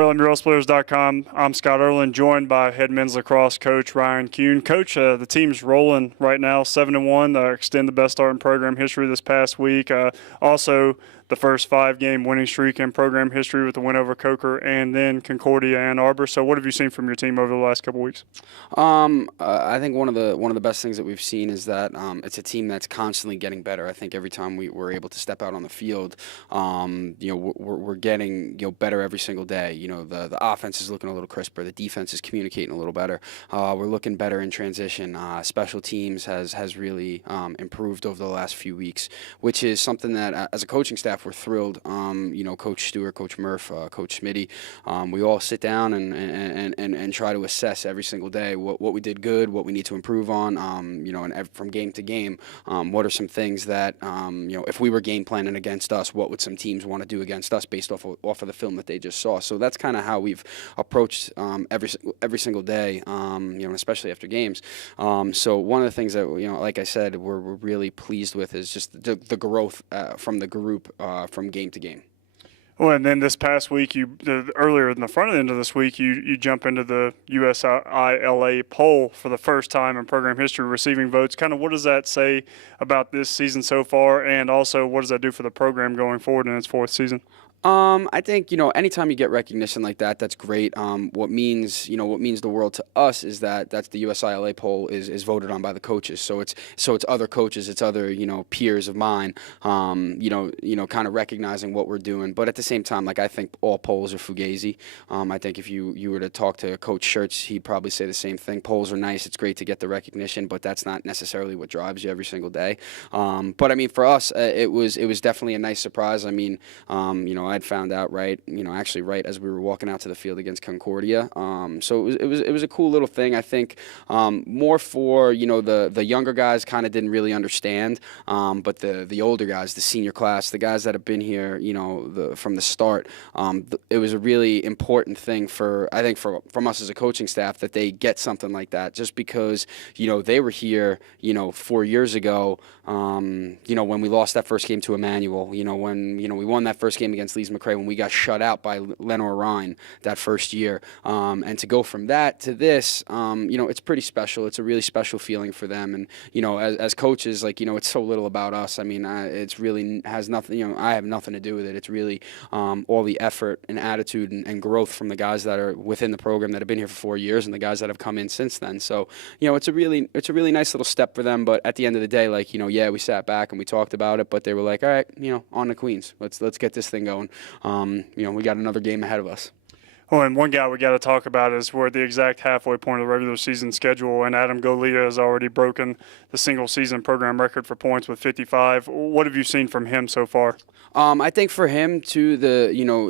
ProLacrossePlayers.com. I'm Scott Erlin, joined by head men's lacrosse coach Ryan Kuhn. Coach, the team's rolling right now, 7-1. Extend the best start in program history this past week. Also, the first 5-game winning streak in program history with the win over Coker and then Concordia Ann Arbor. So, what have you seen from your team over the last couple weeks? I think one of the best things that we've seen is that it's a team that's constantly getting better. I think every time we're able to step out on the field, we're getting better every single day. The offense is looking a little crisper. The defense is communicating a little better. We're looking better in transition. Special teams has really improved over the last few weeks, which is something that as a coaching staff we're thrilled. Coach Stewart, Coach Murph, Coach Smitty, we all sit down and try to assess every single day what we did good, what we need to improve on. And from game to game, what are some things that if we were game planning against us, what would some teams want to do against us based off of the film that they just saw. So that's kind of how we've approached every single day, especially after games. So one of the things that like I said, we're really pleased with is just the growth from the group from game to game. Well, and then this past week, earlier in the front end of this week, you jump into the USILA poll for the first time in program history, receiving votes. Kind of what does that say about this season so far, and also what does that do for the program going forward in its fourth season? I think anytime you get recognition like that, that's great. What means the world to us is that's the USILA poll is voted on by the coaches. So it's other coaches, it's other peers of mine, kind of recognizing what we're doing. But at the same time, I think all polls are fugazi. I think if you were to talk to Coach Schertz, he'd probably say the same thing. Polls are nice, it's great to get the recognition, but that's not necessarily what drives you every single day. But I mean, for us, it was definitely a nice surprise. I mean, I'd found out right as we were walking out to the field against Concordia. So it was a cool little thing. I think more for the younger guys kind of didn't really understand, but the older guys, the senior class, the guys that have been here, from the start, it was a really important thing from us as a coaching staff that they get something like that, just because they were here 4 years ago. When we lost that first game to Emmanuel, when we won that first game against Leeds McRae, when we got shut out by Lenore Rhine that first year, and to go from that to this, it's pretty special. It's a really special feeling for them, and as coaches, it's so little about us. I mean, it's really has nothing. I have nothing to do with it. It's really all the effort and attitude and growth from the guys that are within the program that have been here for 4 years, and the guys that have come in since then. So it's a really nice little step for them. But at the end of the day, we sat back and we talked about it, but they were like, all right, on to Queens. Let's get this thing going. We got another game ahead of us. Well, and one guy we got to talk about is we're at the exact halfway point of the regular season schedule, and Adam Goleta has already broken the single-season program record for points with 55. What have you seen from him so far? I think for him, too,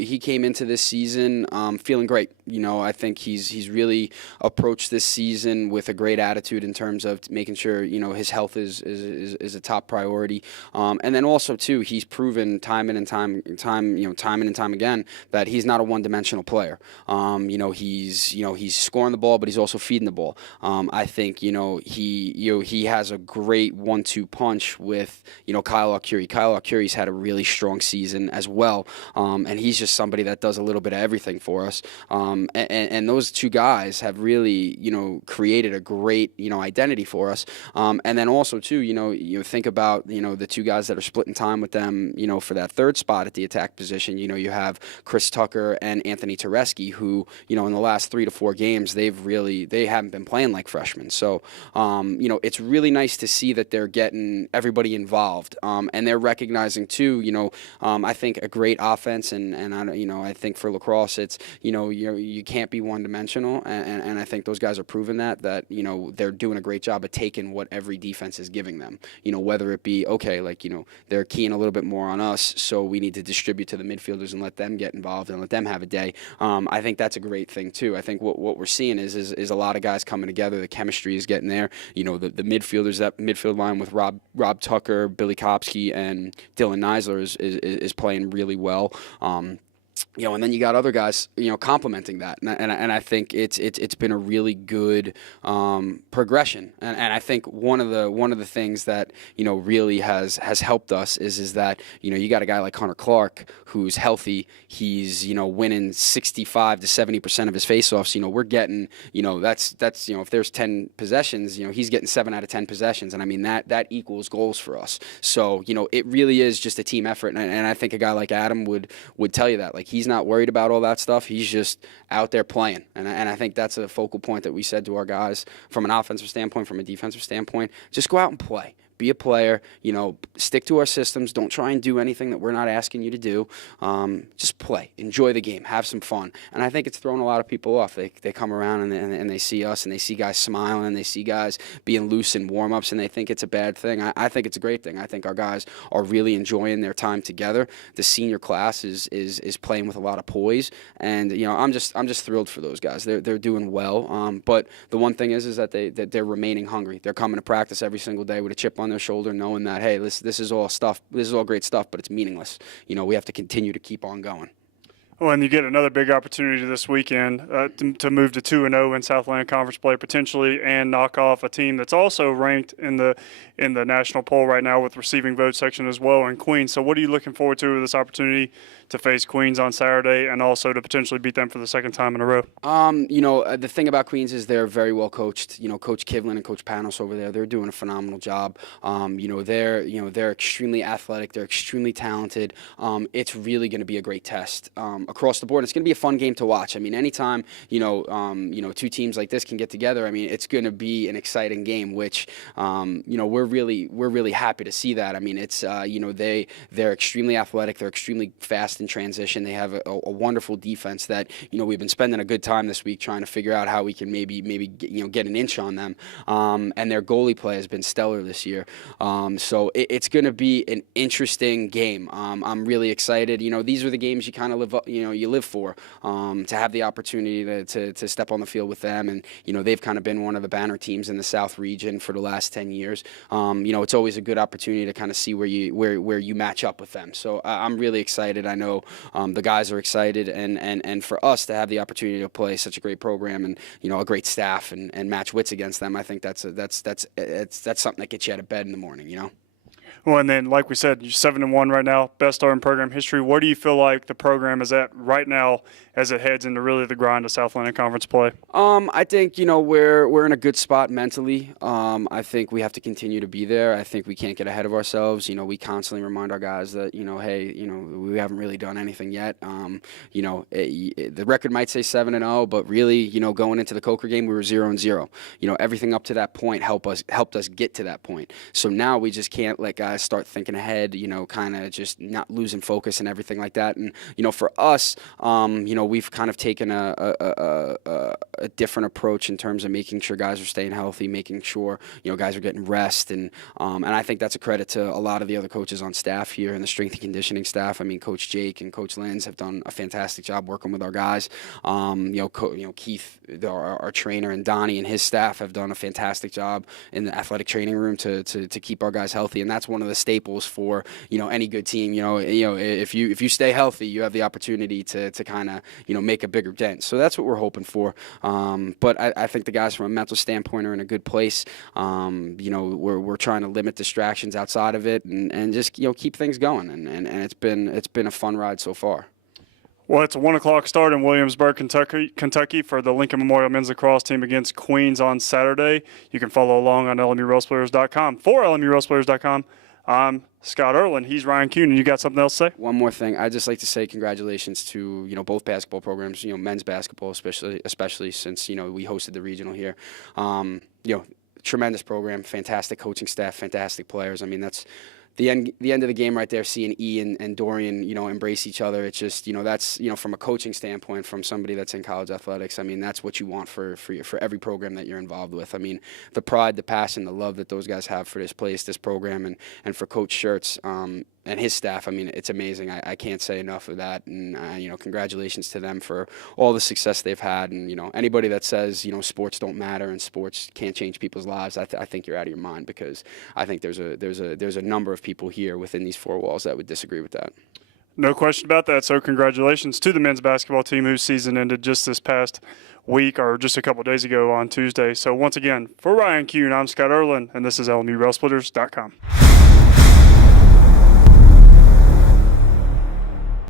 he came into this season feeling great. I think he's really approached this season with a great attitude in terms of making sure, his health is a top priority. And then also, too, he's proven time and time again that he's not a one-dimensional player. He's scoring the ball, but he's also feeding the ball. I think, he has a great 1-2 punch with, Kyle Arcuri. Kyle Arcuri's had a really strong season as well, and he's just somebody that does a little bit of everything for us. And those two guys have really, created a great, identity for us. And then also too, you think about, the two guys that are splitting time with them, for that third spot at the attack position. You have Chris Tucker and Anthony Tereski, who, in the last 3 to 4 games, they haven't been playing like freshmen. So, it's really nice to see that they're getting everybody involved, and they're recognizing too, I think a great offense, and I think for lacrosse, it's, you can't be one-dimensional, and I think those guys are proving that they're doing a great job of taking what every defense is giving them, whether it be, they're keying a little bit more on us, so we need to distribute to the midfielders and let them get involved and let them have a day. I think that's a great thing, too. I think what we're seeing is a lot of guys coming together. The chemistry is getting there. The midfielders, that midfield line with Rob Tucker, Billy Kopsky, and Dylan Neisler is playing really well. and then you got other guys, complementing that, and I think it's been a really good progression, and I think one of the things that really has helped us is that you got a guy like Connor Clark who's healthy, he's winning 65 to 70% of his faceoffs. We're getting that's if there's 10 possessions, he's getting 7 out of 10 possessions, and I mean that equals goals for us. So it really is just a team effort, and I think a guy like Adam would tell you that, like, he's not worried about all that stuff. He's just out there playing. And I think that's a focal point that we said to our guys from an offensive standpoint, from a defensive standpoint. Just go out and play. Be a player, stick to our systems. Don't try and do anything that we're not asking you to do. Just play. Enjoy the game. Have some fun. And I think it's thrown a lot of people off. They come around and they see us and they see guys smiling and they see guys being loose in warm-ups and they think it's a bad thing. I think it's a great thing. I think our guys are really enjoying their time together. The senior class is playing with a lot of poise. And, I'm just thrilled for those guys. They're doing well. But the one thing is that they're remaining hungry. They're coming to practice every single day with a chip on their shoulder, knowing that, hey, this is all stuff. This is all great stuff, but it's meaningless. We have to continue to keep on going. Well, and you get another big opportunity this weekend to move to 2-0 in Southland Conference play potentially, and knock off a team that's also ranked in the national poll right now with receiving vote section as well in Queens. So what are you looking forward to with this opportunity to face Queens on Saturday and also to potentially beat them for the second time in a row? The thing about Queens is they're very well coached. Coach Kivlin and Coach Panos over there, they're doing a phenomenal job. They're extremely athletic. They're extremely talented. It's really going to be a great test across the board. It's going to be a fun game to watch. I mean, anytime two teams like this can get together, I mean, it's going to be an exciting game. Which we're really happy to see that. I mean, it's they're extremely athletic. They're extremely fast in transition. They have a wonderful defense that we've been spending a good time this week trying to figure out how we can maybe get an inch on them. And their goalie play has been stellar this year. So it's going to be an interesting game. I'm really excited. These are the games you kind of live for, to have the opportunity to step on the field with them. And they've kind of been one of the banner teams in the South region for the last 10 years. It's always a good opportunity to kind of see where you match up with them. So I'm really excited. I know the guys are excited, and for us to have the opportunity to play such a great program and a great staff and match wits against them, I think that's something that gets you out of bed in the morning. Well, and then, like we said, you're 7-1 right now, best start in program history. Where do you feel like the program is at right now as it heads into really the grind of Southland Conference play? I think we're in a good spot mentally. I think we have to continue to be there. I think we can't get ahead of ourselves. We constantly remind our guys that hey, we haven't really done anything yet. The record might say 7-0, but really, going into the Coker game, we were 0-0. Everything up to that point helped us get to that point. So now we just can't let guys start thinking ahead. Kind of just not losing focus and everything like that. And for us, we've kind of taken a different approach in terms of making sure guys are staying healthy, making sure guys are getting rest, and I think that's a credit to a lot of the other coaches on staff here and the strength and conditioning staff. I mean, Coach Jake and Coach Linz have done a fantastic job working with our guys. Keith, our trainer, and Donnie and his staff have done a fantastic job in the athletic training room to keep our guys healthy, and that's one of the staples for any good team. If you stay healthy, you have the opportunity to kind of make a bigger dent. So that's what we're hoping for. But I think the guys from a mental standpoint are in a good place. We're trying to limit distractions outside of it and just keep things going. And it's been a fun ride so far. Well, it's a 1 o'clock start in Williamsburg, Kentucky for the Lincoln Memorial Men's Lacrosse team against Queens on Saturday. You can follow along on LMURosePlayers.com. For LMURosePlayers.com, I'm Scott Erlin. He's Ryan Kuhn, and you got something else to say? One more thing. I'd just like to say congratulations to, both basketball programs, men's basketball especially since, we hosted the regional here. Tremendous program, fantastic coaching staff, fantastic players. I mean, that's the end of the game right there, seeing E and Dorian, embrace each other. It's just, that's, from a coaching standpoint, from somebody that's in college athletics, I mean, that's what you want for every program that you're involved with. I mean, the pride, the passion, the love that those guys have for this place, this program, and for Coach Schertz, and his staff, I mean, it's amazing. I can't say enough of that. And, congratulations to them for all the success they've had. And, anybody that says, sports don't matter and sports can't change people's lives, I think you're out of your mind, because I think there's a number of people here within these four walls that would disagree with that. No question about that. So congratulations to the men's basketball team whose season ended just this past week or just a couple days ago on Tuesday. So once again, for Ryan Kuhn, I'm Scott Erlin, and this is LMURailsplitters.com.